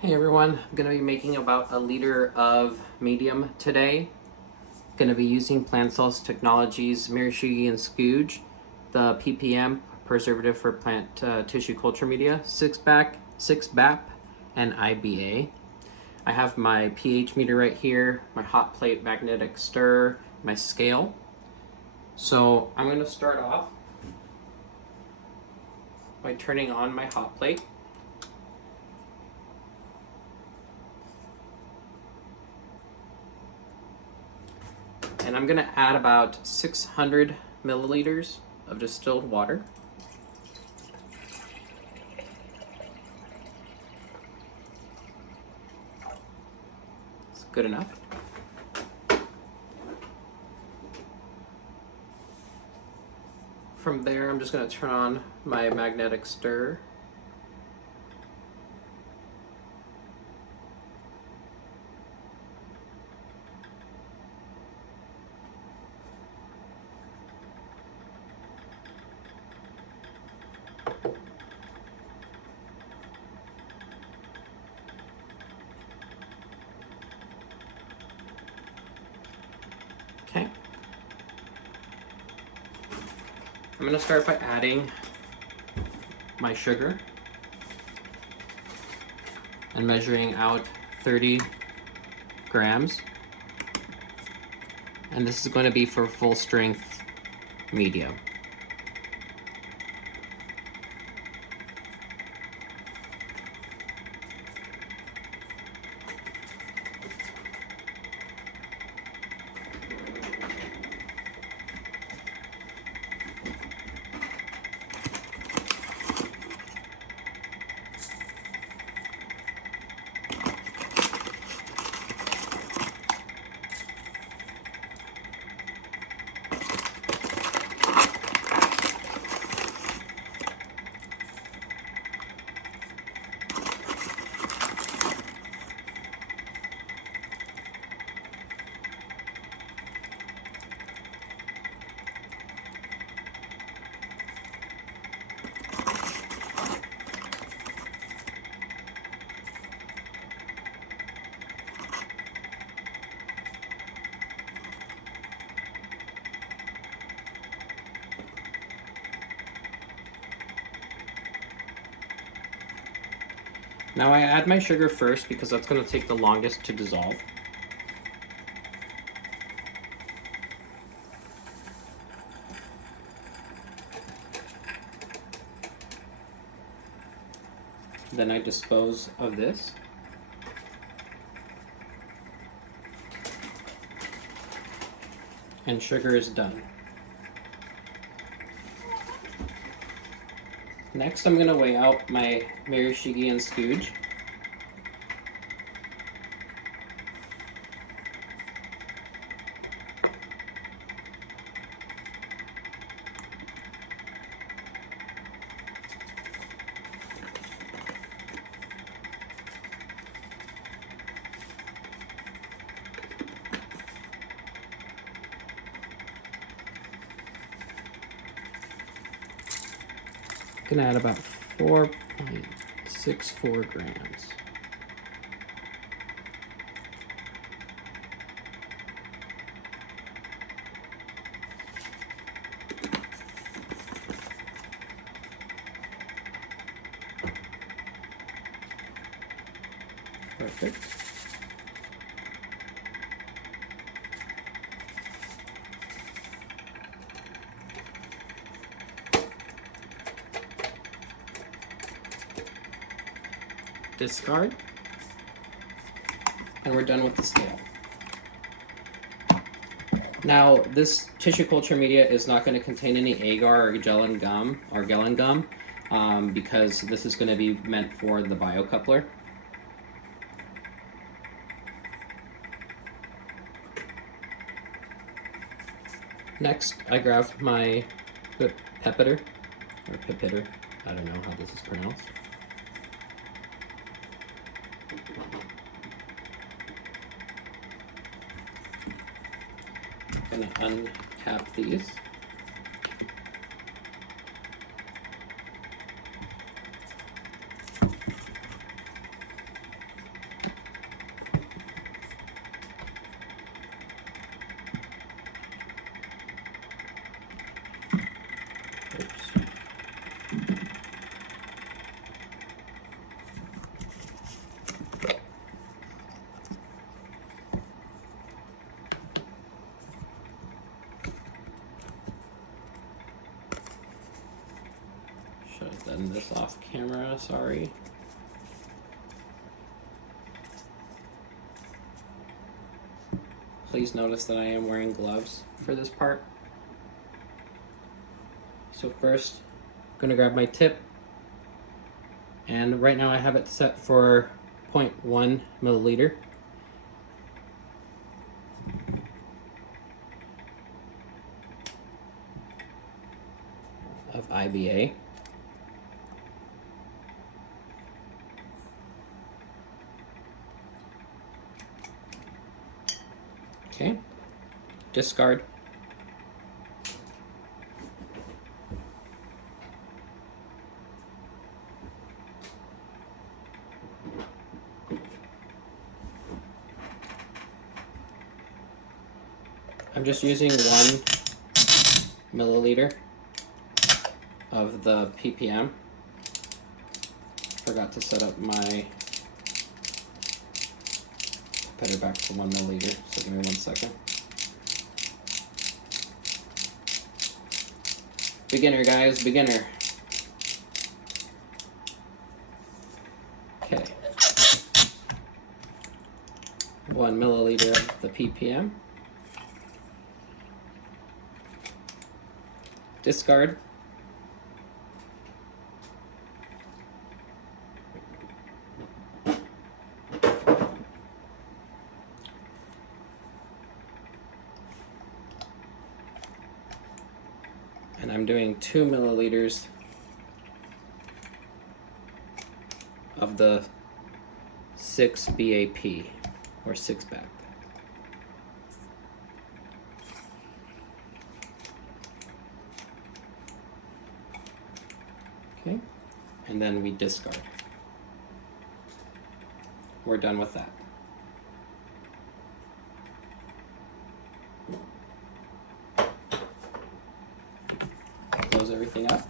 Hey everyone, I'm going to be making about 1 liter of medium today. Going to be using Plant Cells Technologies Mirashigi and Scooge, the ppm preservative for plant tissue culture media, 6-BAP, and IBA. I have my pH meter right here, my hot plate magnetic stir, my scale. So I'm going to start off by turning on my hot plate. And I'm going to add about 600 milliliters of distilled water. It's good enough. From there, I'm just going to turn on my magnetic stir. Okay. I'm going to start by adding my sugar and measuring out 30 grams. And this is going to be for full strength medium. Now I add my sugar first because that's going to take the longest to dissolve. Then I dispose of this. And sugar is done. Next, I'm going to weigh out my Mirashigi and Scooge. Gonna add about 4.64 grams. Perfect. Discard, and we're done with the scale. Now, this tissue culture media is not going to contain any agar or gellan gum, because this is going to be meant for the Biocoupler. Next, I grab my pipetter, I don't know how this is pronounced. I'm going to uncap these. done this off camera, sorry. Please notice that I am wearing gloves for this part. So first, I'm gonna grab my tip, and right now I have it set for 0.1 milliliter. Of IBA. Okay, discard. I'm just using 1 milliliter of the ppm. Forgot to set up my put it back to 1 milliliter, so give me 1 second. Beginner, guys, beginner. Okay. 1 milliliter of the ppm. Discard. And I'm doing 2 milliliters of the 6 BAP, or 6-BAP. Okay, and then we discard. We're done with that. Close everything up.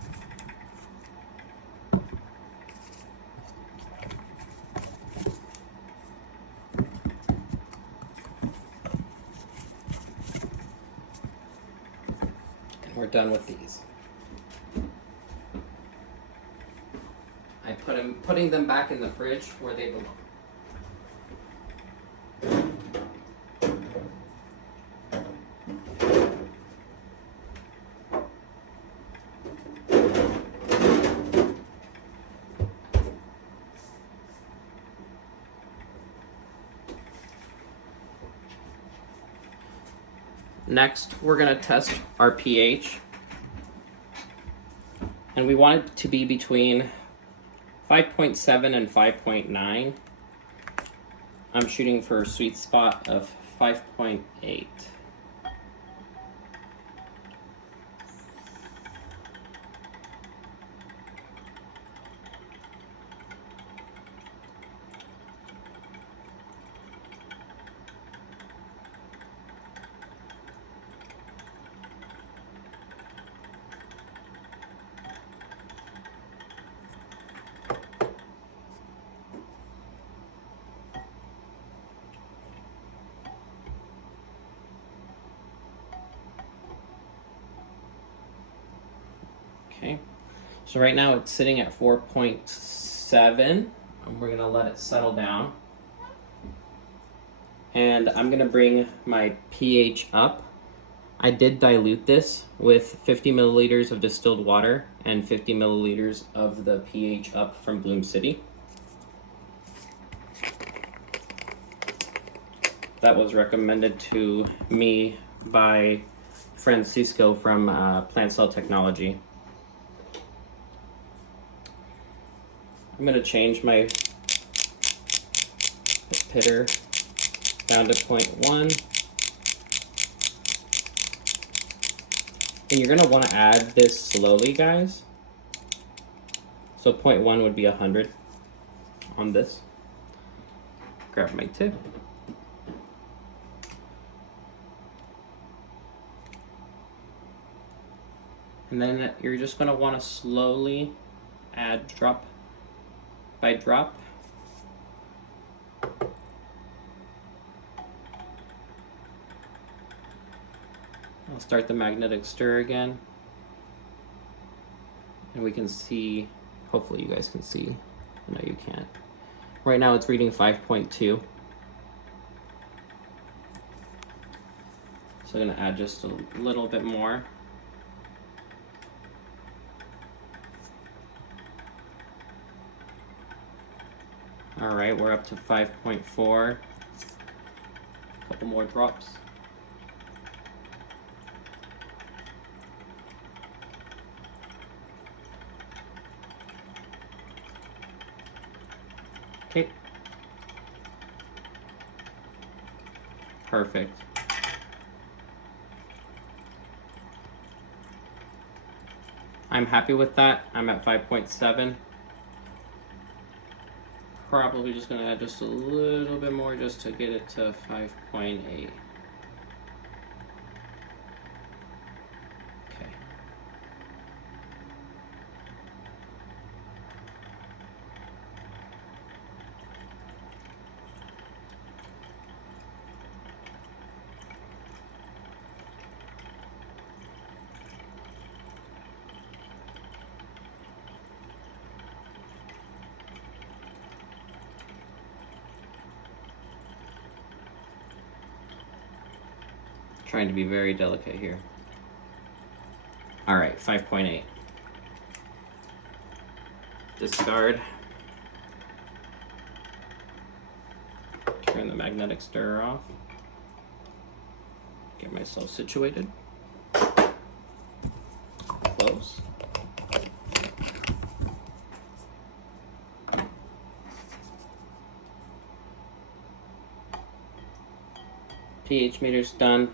And we're done with these. I'm putting them back in the fridge where they belong. Next, we're going to test our pH. And we want it to be between 5.7 and 5.9. I'm shooting for a sweet spot of 5.8. Okay, so right now it's sitting at 4.7, and we're gonna let it settle down. And I'm gonna bring my pH up. I did dilute this with 50 milliliters of distilled water and 50 milliliters of the pH up from Bloom City. That was recommended to me by Francisco from Plant Cell Technology. I'm going to change my pitter down to 0.1. And you're going to want to add this slowly, guys. So 0.1 would be 100 on this. Grab my tip. And then you're just going to want to slowly add drop by drop. I'll start the magnetic stir again. And we can see Hopefully you guys can see. No, you can't. Right now it's reading 5.2. So I'm gonna add just a little bit more. All right, we're up to 5.4. A couple more drops. Okay. Perfect. I'm happy with that. I'm at 5.7. Probably just gonna add just a little bit more just to get it to 5.8. Okay. Trying to be very delicate here. All right, 5.8. Discard. Turn the magnetic stirrer off. Get myself situated. Close. pH meter's done.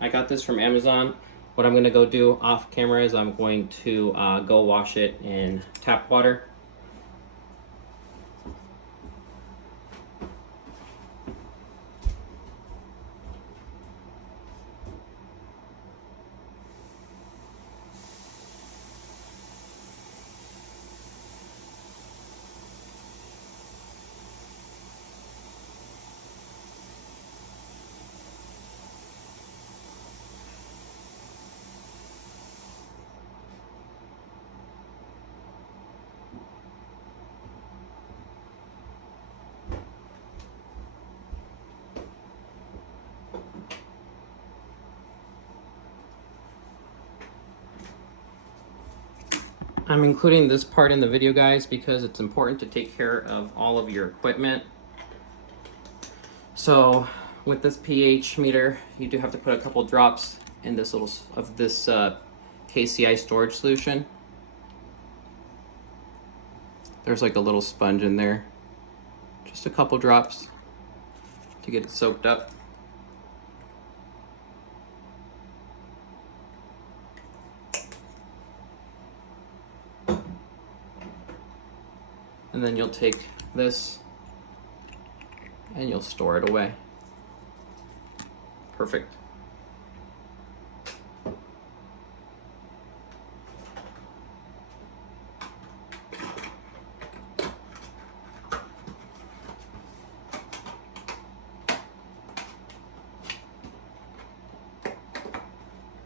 I got this from Amazon. What I'm gonna go do off camera is I'm going to go wash it in tap water. I'm including this part in the video, guys, because it's important to take care of all of your equipment. So with this pH meter, you do have to put a couple drops in this little KCI storage solution. There's like a little sponge in there. Just a couple drops to get it soaked up. And then you'll take this and you'll store it away. Perfect.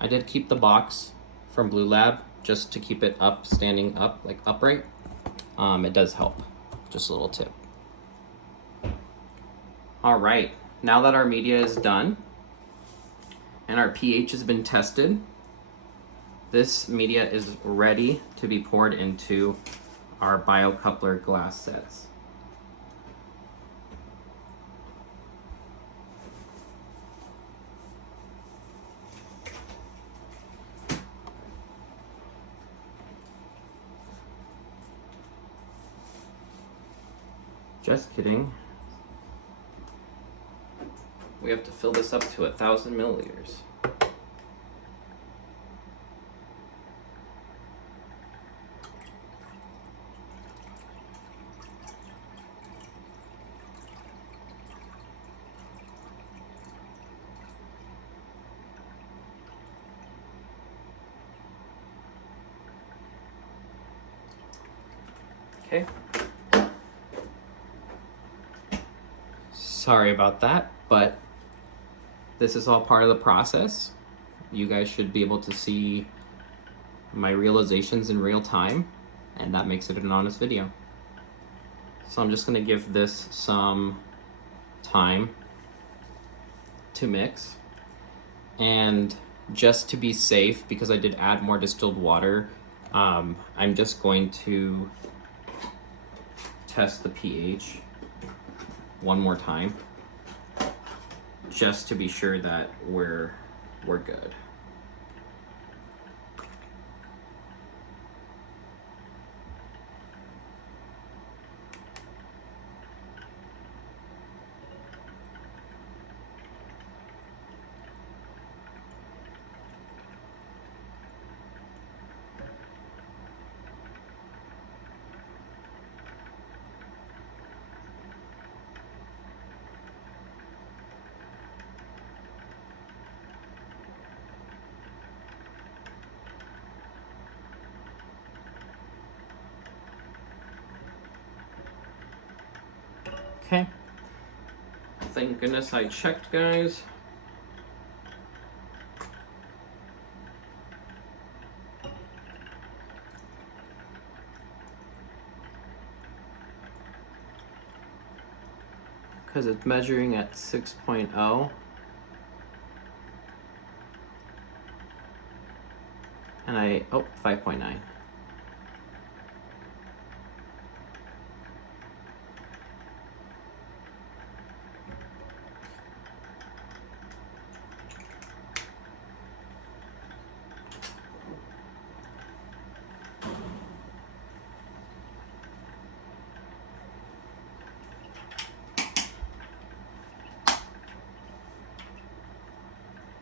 I did keep the box from Blue Lab just to keep it up, standing up, like upright. It does help. Just a little tip. All right, now that our media is done and our pH has been tested, this media is ready to be poured into our Biocoupler glass sets. Just kidding. We have to fill this up to 1,000 milliliters. Okay. Sorry about that, but this is all part of the process. You guys should be able to see my realizations in real time. and that makes it an honest video. So I'm just gonna give this some time to mix, and just to be safe, because I did add more distilled water, I'm just going to test the pH one more time, just to be sure that we're good. Okay. Thank goodness I checked, guys. Because it's measuring at 6.0. And 5.9.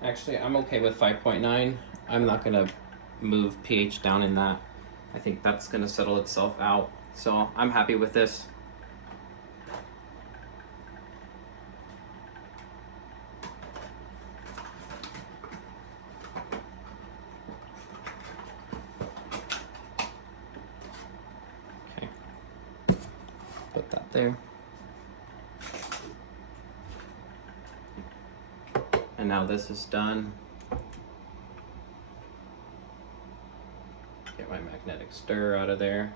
Actually, I'm okay with 5.9. I'm not gonna move pH down in that. I think that's gonna settle itself out. So I'm happy with this. Okay, put that there. And now this is done. Get my magnetic stir out of there.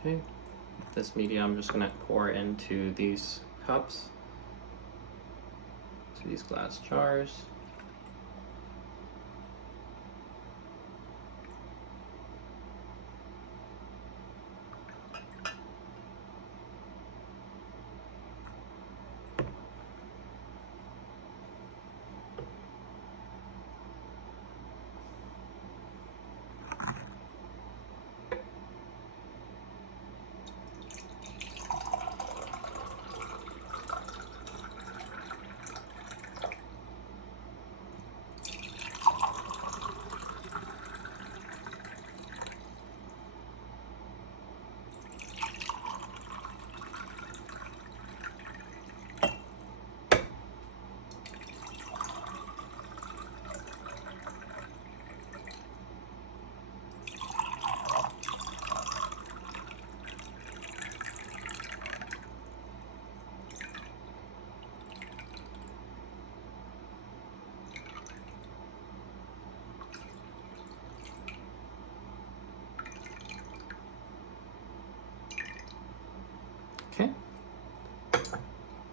Okay, this media I'm just gonna pour into these cups, to these glass jars. Okay,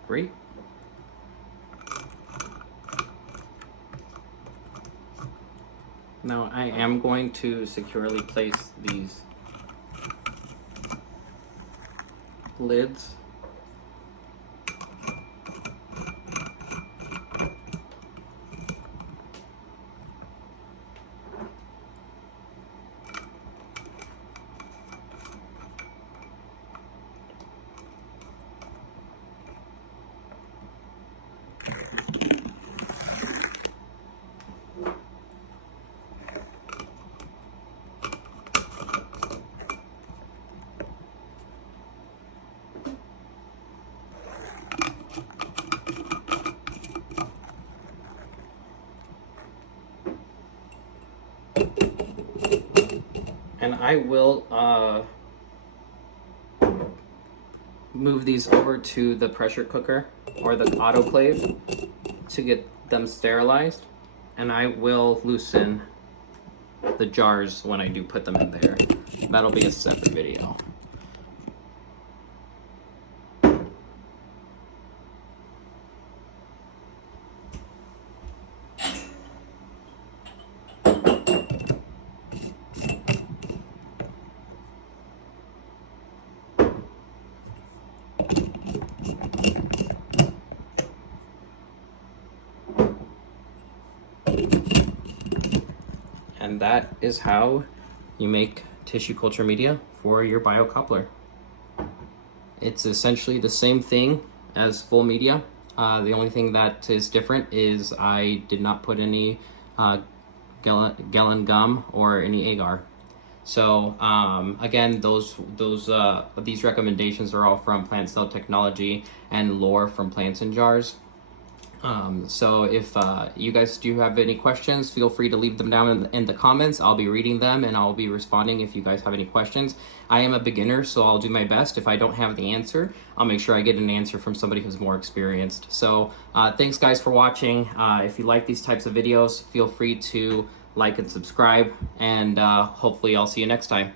great. Now I am going to securely place these lids . And I will move these over to the pressure cooker or the autoclave to get them sterilized. And I will loosen the jars when I do put them in there. That'll be a separate video. And that is how you make tissue culture media for your biocoupler. It's essentially the same thing as full media. The only thing that is different is I did not put any Gallon gum or any agar. So again, these recommendations are all from Plant Cell Technology and lore from Plants in Jars. So if you guys do have any questions, feel free to leave them down in the comments. I'll be reading them and I'll be responding if you guys have any questions. I am a beginner, so I'll do my best. If I don't have the answer, I'll make sure I get an answer from somebody who's more experienced. So thanks guys for watching. If you like these types of videos, feel free to like and subscribe, and hopefully I'll see you next time.